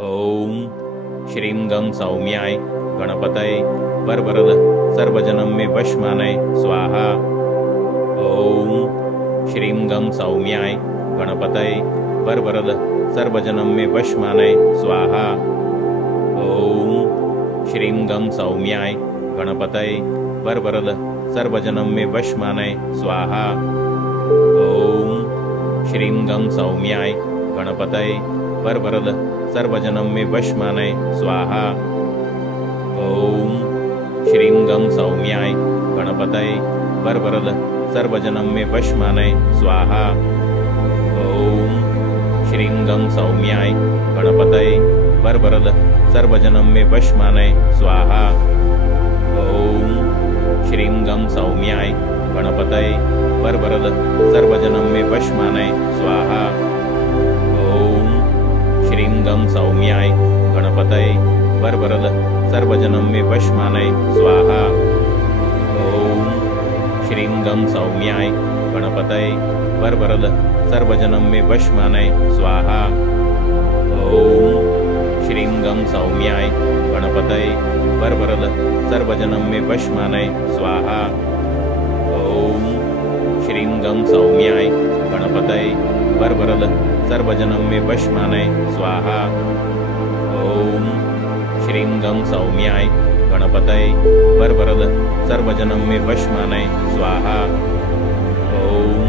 ॐ श्रीं गं सौम्याय गणपतये वरवरद सर्वजनं मे वशमानय स्वाहा। ॐ श्रीं गं सौम्याय गणपतये वरवरद सर्वजनं मे वशमानय स्वाहा। ॐ श्रीं गं सौम्याय गणपतये वरवरद सर्वजनं मे वशमानय स्वाहा। ॐ श्रीं गं सौम्याय गणपतये वरवरद सर्वजनं मे वशमानय स्वाहा। ॐ श्रीं गं सौम्याय गणपतये वरवरद सर्वजनं मे वशमानय स्वाहा। ॐ श्रीं गं सौम्याय गणपतये वरवरद सर्वजनं मे वशमानय स्वाहा। ॐ श्रीं गं सौम्याय गणपतये वरवरद सर्वजनं मे वशमानय स्वाहा। ॐ श्रीं गं सौम्याय गणपतये वरवरद सर्वजनं मे वशमानय स्वाहा। ॐ श्रीं गं सौम्याय गणपतये वरवरद सर्वजनं मे वशमानय स्वाहा। ॐ श्रीं गं सौम्याय गणपतये वरवरद सर्वजनं मे वशमानय स्वाहा। ॐ श्रीं गं सौम्याय गणपतये वरवरद सर्वजनं मे वशमानय स्वाहा। ॐ श्रीं गं सौम्याय गणपतये वरवरद सर्वजनं मे वशमानय स्वाहा। ॐ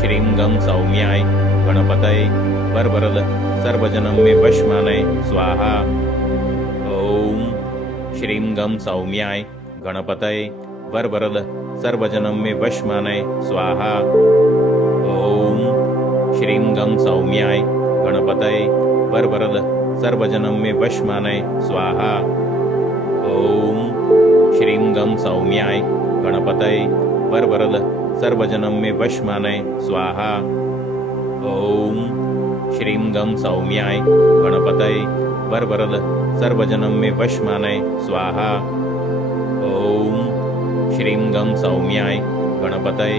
श्रीं गं सौम्याय गणपतये वरवरद सर्वजनं मे वशमानय स्वाहा। ॐ श्रीं गं सौम्याय गणपतये वरवरद सर्वजनं मे वशमानय स्वाहा। ॐ श्रीं गं सौम्याय गणपतये वरवरद सर्वजनं मे वशमानय स्वाहा। ॐ श्रीं गं सौम्याय गणपतये वरवरद सर्वजनं मे वशमानय स्वाहा। ॐ श्रीं गं सौम्याय गणपतये वरवरद सर्वजनं मे वशमानय स्वाहा। ॐ श्रीं गं सौम्याय गणपतये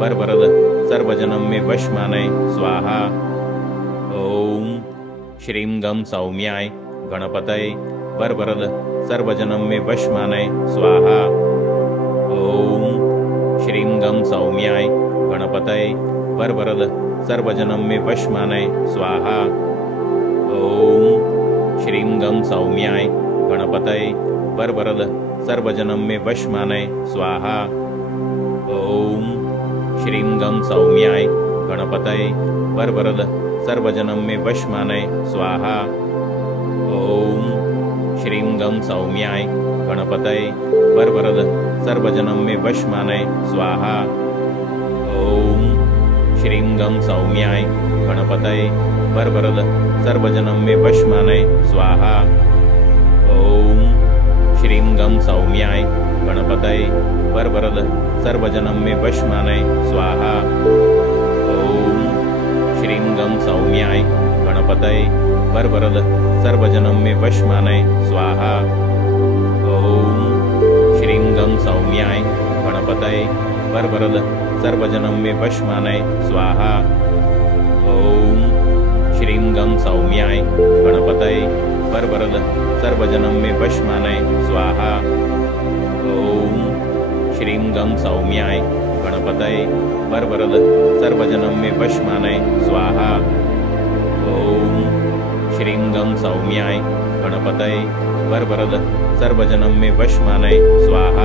वरवरद सर्वजनं मे वशमानय स्वाहा। ॐ श्रीं गं सौम्याय गणपतये वरवरद सर्वजनं मे वशमानय स्वाहा। ॐ श्रीं गं सौम्याय गणपतये वरवरद सर्वजनं मे वशमानय स्वाहा। ॐ श्रीं गं सौम्याय गणपतये वरवरद सर्वजनं मे वशमानय स्वाहा। ॐ श्रीं गं सौम्याय गणपतये वरवरद सर्वजनं मे वशमानय स्वाहा। ॐ श्रीं गं सौम्याय गणपतये वरवरद सर्वजनं मे वशमानय स्वाहा। ॐ श्रीं गं सौम्याय गणपतये वरवरद सर्वजनं मे वशमानय स्वाहा। ॐ श्रीं गं सौम्याय गणपतये वरवरद सर्वजनं मे वशमानय स्वाहा। ॐ श्रीं गं सौम्याय गणपतये वरवरद सर्वजनं मे वशमानय स्वाहा। ॐ श्रीं गं सौम्याय गणपतये वरवरद सर्वजनं मे वशमानय स्वाहा। ॐ श्रीं गं सौम्याय गणपतये वरवरद सर्वजनं मे वशमानय स्वाहा। ॐ श्रीं गं सौम्याय गणपतये वरवरद सर्वजनं मे वशमानय स्वाहा। ॐ श्रीं गं सौम्याय गणपतये वरवरद सर्वजनं मे वशमानय स्वाहा।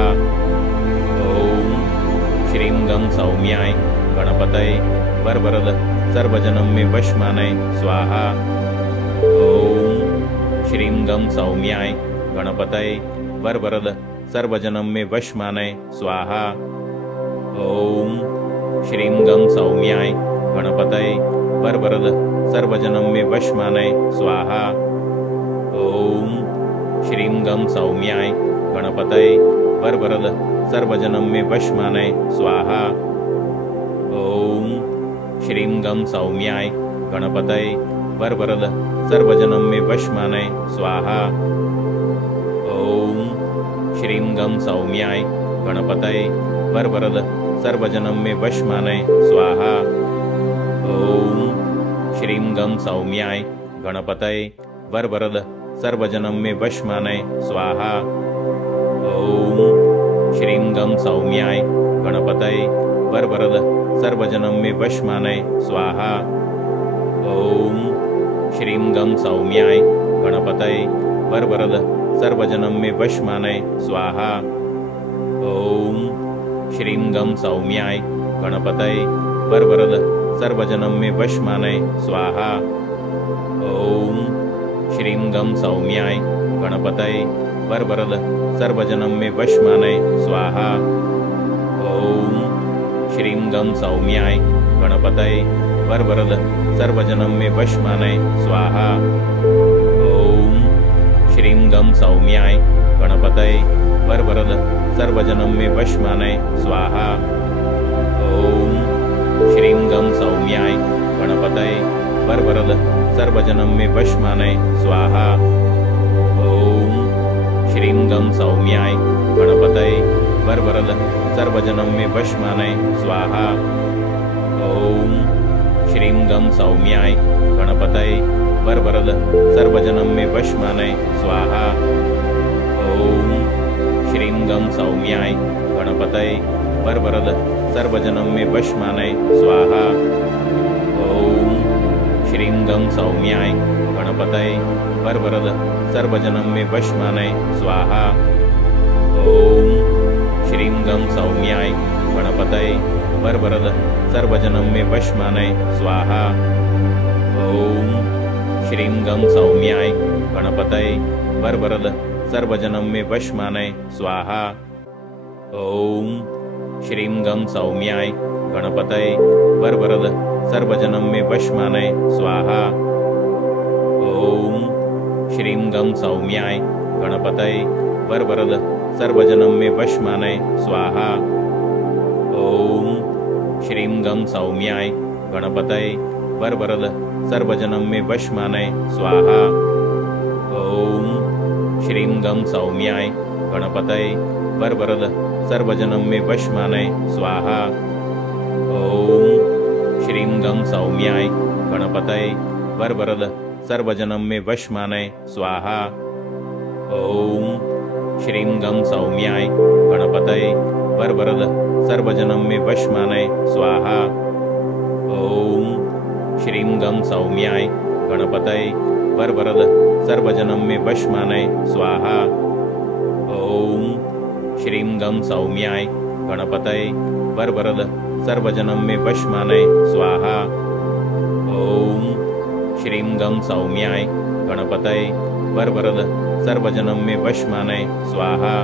ॐ श्रीं गं सौम्याय गणपतये वरवरद सर्वजनं मे वशमानय स्वाहा। ॐ श्रीं गं सौम्याय गणपतये वरवरद सर्वजनं मे वशमानय स्वाहा। ॐ श्रीं गं सौम्याय गणपतये वरवरद सर्वजनं मे वशमानय स्वाहा। ॐ श्रीं गं सौम्याय गणपतये वरवरद सर्वजनं मे वशमानय स्वाहा। ॐ श्रीं गं सौम्याय गणपतये वरवरद सर्वजनं मे वशमानय स्वाहा। ॐ श्रीं गं सौम्याय गणपतये वरवरद सर्वजनं मे वशमानय स्वाहा। ॐ श्रीं गं सौम्याय गणपतये वरवरद सर्वजनं मे वशमानय स्वाहा। ओम श्रीं गं सौम्याय गणपतये वरवरद सर्वजनं मे वशमानय स्वाहा। ओम श्रीं गं सौम्याय गणपतये वरवरद सर्वजनं मे वशमानय स्वाहा। ओम श्रीं गं सौम्याय गणपतये वरवरद सर्वजनं मे वशमानय स्वाहा। ओम श्रीं गं सौम्याय गणपतये वरवरद सर्वजनं मे वशमानय स्वाहा। ओम श्रीं गं सौम्याय गणपतये वरवरद सर्वजनं मे वशमानय स्वाहा। ओम श्रीं गं सौम्याय गणपतये वरवरद सर्वजनं मे वशमानय स्वाहा। ओम श्रीं गं सौम्याय गणपतये वरवरद सर्वजनं मे वशमानय स्वाहा। ओम श्रीं गं सौम्याय गणपतये वरवरद सर्वजनं मे वशमानय स्वाहा। ओम श्रीं गं सौम्याय गणपतये वरवरद सर्वजनं मे वशमानय स्वाहा। ओम श्रीं गं सौम्याय गणपतये वरवरद सर्वजनं मे वशमानय स्वाहा। ओम श्रीं गं सौम्याय गणपतये वरवरद सर्वजनं मे वशमानय स्वाहा। ओम श्रीं गं सौम्याय गणपतये वरवरद सर्वजनं मे वशमानय स्वाहा। ओम श्रीं गं सौम्याय गणपतये वरवरद सर्वजनं मे वशमानय स्वाहा। ओम श्रीं गं सौम्याय गणपतये वरवरद सर्वजनं मे वशमानय स्वाहा। ओम श्रीं गं सौम्याय गणपतये वरवरद सर्वजनं मे वशमानय स्वाहा। ओम श्रीं गं सौम्याय गणपतये वरवरद सर्वजनं मे वशमानय स्वाहा। ओम श्रीं गं सौम्याय गणपतये वरवरद सर्वजनं मे वशमानय स्वाहा। ओम श्रीं गं सौम्याय गणपतये वरवरद सर्वजनं मे वशमानय स्वाहा। ओम श्रीं गं सौम्याय गणपतये वरवरद सर्वजनं मे वशमानय स्वाहा। ओम श्रीं गं सौम्याय गणपतये वरवरद सर्वजनं मे वशमानय स्वाहा। ओम श्रीं गं सौम्याय गणपतये वरवरद सर्वजनं मे वशमानय स्वाहा। ओम श्रीं गं सौम्याय गणपतये वरवरद सर्वजनं मे वशमानय स्वाहा।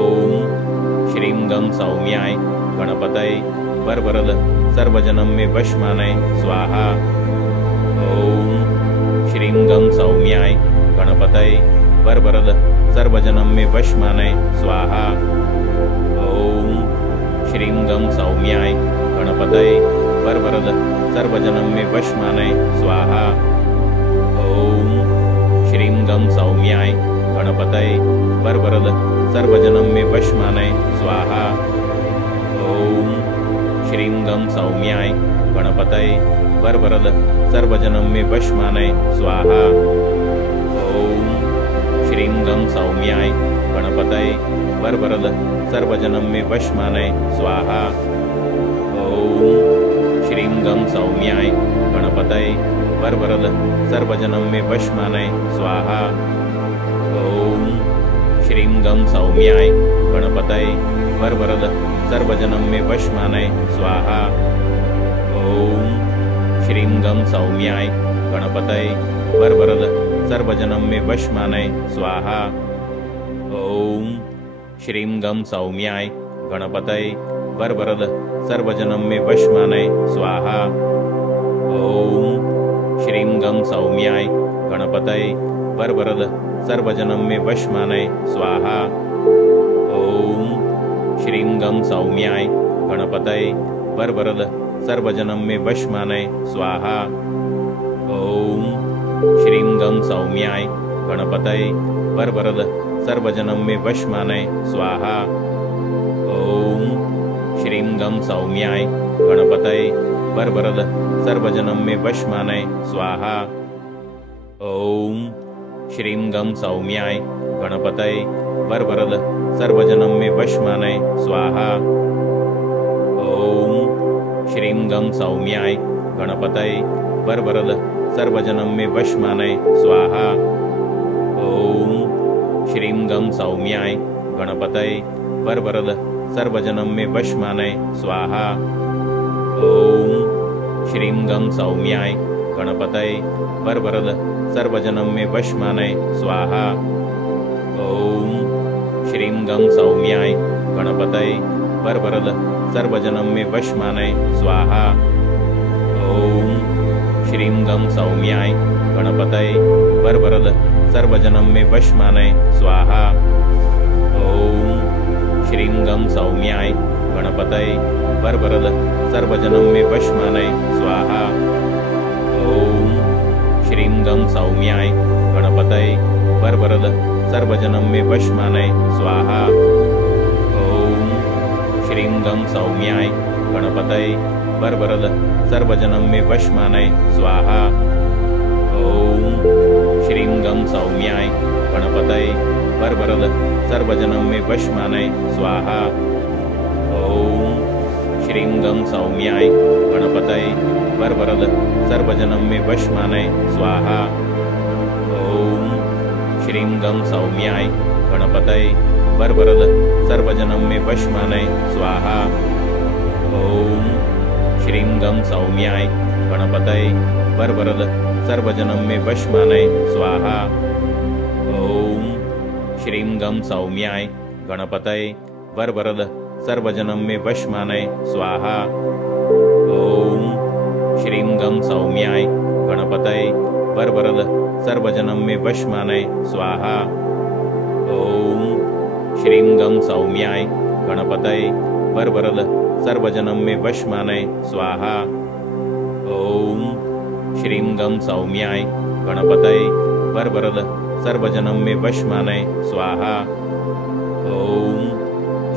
ओम श्रीं गं सौम्याय गणपतये वरवरद सर्वजनं मे वशमानय स्वाहा। ओम श्रीं गं सौम्याय गणपतये वरवरद सर्वजनं मे वशमानय स्वाहा। ओम श्रीं गं सौम्याय गणपतये वरवरद सर्वजनं मे वशमानय स्वाहा। ओम श्रीं गं सौम्याय गणपतये वरवरद सर्वजनं मे वशमानय स्वाहा। ओम श्रीं गं सौम्याय गणपतये वरवरद सर्वजनं मे वशमानय स्वाहा। ओम श्रीं गं सौम्याय गणपतये वरवरद सर्वजनं मे वशमानय स्वाहा। ओम श्रीं गं सौम्याय गणपतये वरवरद सर्वजनं मे वशमानय स्वाहा। ओम श्रीं गं सौम्याय गणपतये वरवरद सर्वजनं मे वशमानय स्वाहा। ओम श्रीं गं सौम्याय गणपतये वरवरद सर्वजनं मे वशमानय स्वाहा। ओम श्रीं गं सौम्याय गणपतये वरवरद सर्वजनं मे वशमानय स्वाहा। ओम श्रीं गं सौम्याय गणपतये वरवरद सर्वजनं मे वशमानय स्वाहा। ओम श्रीं गं सौम्याय गणपतये वरवरद सर्वजनं मे वशमानय स्वाहा। ओम श्रीं गं सौम्याय गणपतये वरवरद सर्वजनं मे वशमानय स्वाहा। ओम श्रीं गं सौम्याय गणपतये वरवरद सर्वजनं मे वशमानय स्वाहा। ॐ श्रीं गं सौम्याय गणपतये वरवरद सर्वजनं मे वशमानय स्वाहा। ॐ श्रीं गं सौम्याय गणपतये वरवरद सर्वजनं मे वशमानय स्वाहा। ॐ श्रीं गं सौम्याय गणपतये वरवरद सर्वजनं मे वशमानय स्वाहा। ॐ श्रीं गं सौम्याय गणपतये वरवरद सर्वजनं मे वशमानय स्वाहा। ॐ श्रीं गं सौम्याय गणपतये वरवरद सर्वजनं मे वशमानय स्वाहा। ॐ श्रीं गं सौम्याय गणपतये वरवरद सर्वजनं मे वशमानय स्वाहा। ॐ श्रीं गं सौम्याय गणपतये वरवरद सर्वजनं मे वशमानय स्वाहा। ॐ श्रीं गं सौम्याय गणपतये वरवरद सर्वजनं मे वशमानय स्वाहा। ॐ श्रीं गं सौम्याय गणपतये वरवरद सर्वजनं मे वशमानय स्वाहा। ॐ श्रीं गं सौम्याय गणपतये वरवरद सर्वजनं मे वशमानय स्वाहा। ॐ श्रीं गं सौम्याय गणपतये वरवरद सर्वजनं मे वशमानय स्वाहा। ॐ श्रीं गं सौम्याय गणपतये वरवरद सर्वजनं मे वशमानय स्वाहा। ॐ श्रीं गं सौम्याय गणपतये वरवरद सर्वजनं मे वशमानय स्वाहा। ॐ श्रीं गं सौम्याय गणपतये वरवरद सर्वजनं मे वशमानय स्वाहा। ॐ श्रीं गं सौम्याय गणपतये वरवरद सर्वजनं मे वशमानय स्वाहा। ॐ श्रीं गं सौम्याय गणपतये वरवरद सर्वजनं मे वशमानय स्वाहा। ॐ श्रीं गं सौम्याय गणपतये वरवरद सर्वजनं मे वशमानय स्वाहा। ॐ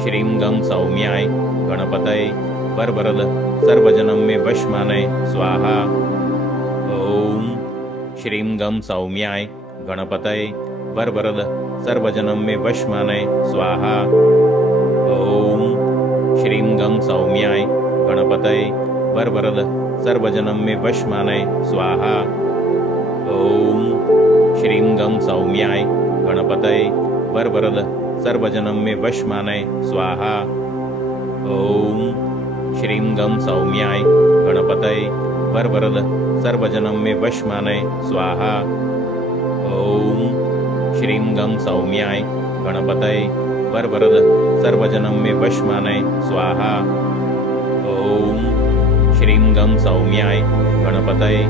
श्रीं गं सौम्याय गणपतये वरवरद सर्वजनं मे वशमानय स्वाहा। ॐ श्रीं गं सौम्याय गणपतये वरवरद सर्वजनं मे वशमानय स्वाहा। ॐ श्रीं गं सौम्याय गणपतये वरवरद सर्वजनं मे वशमानय स्वाहा। ॐ श्रीं गं सौम्याय गणपतये वरवरद सर्वजनं मे वशमानय स्वाहा। ॐ श्रीं गं सौम्याय गणपतये वरवरद सर्वजनं मे वशमानय स्वाहा। ॐ श्रीं गं सौम्याय गणपतये वरवरद सर्वजनं मे वशमानय स्वाहा। ॐ श्रीं गं सौम्याय गणपतये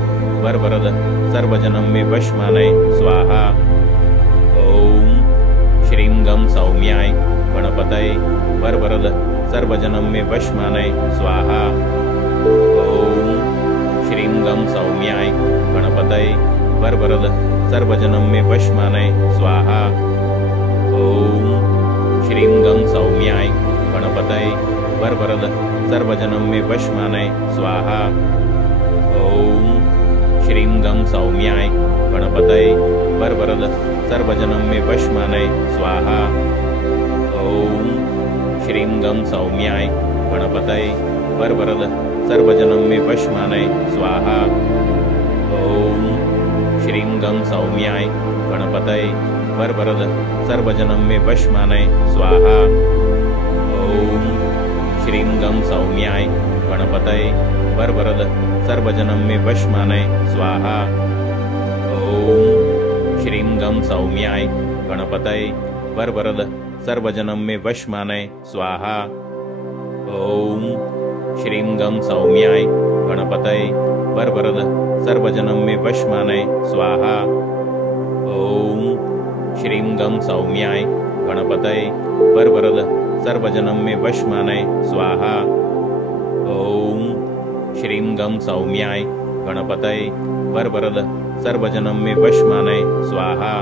वरवरद सर्वजनं मे वशमानय स्वाहा। ॐ श्रीं गं सौम्याय गणपतये वरवरद सर्वजनं मे वशमानय स्वाहा। ॐ श्रीं गं सौम्याय गणपतये वरवरद सर्वजनं मे वशमानय स्वाहा। ॐ श्रीं गं सौम्याय गणपतये वरवरद सर्वजनं मे वशमानय स्वाहा। ॐ श्रीं गं सौम्याय गणपतये वरवरद सर्वजनं मे वशमानय स्वाहा। ॐ श्रीं गं सौम्याय गणपतये वरवरद सर्वजनं मे वशमानय स्वाहा। ॐ श्रीं गं सौम्याय गणपतये वरवरद सर्वजनं मे वशमानय स्वाहा। ॐ श्रीं गं सौम्याय गणपतये वरवरद सर्वजनं मे वशमानय स्वाहा। ॐ श्रीं गं सौम्याय गणपतये वरवरद सर्वजनं मे वशमानय स्वाहा। ॐ श्रीं गं सौम्याय गणपतये वरवरद सर्वजनं मे वशमानय स्वाहा। ॐ श्रीं गं सौम्याय गणपतये वरवरद सर्वजनं मे वशमानय स्वाहा। ॐ श्रीं गं सौम्याय गणपतये वरवरद सर्वजनं मे वशमानय स्वाहा।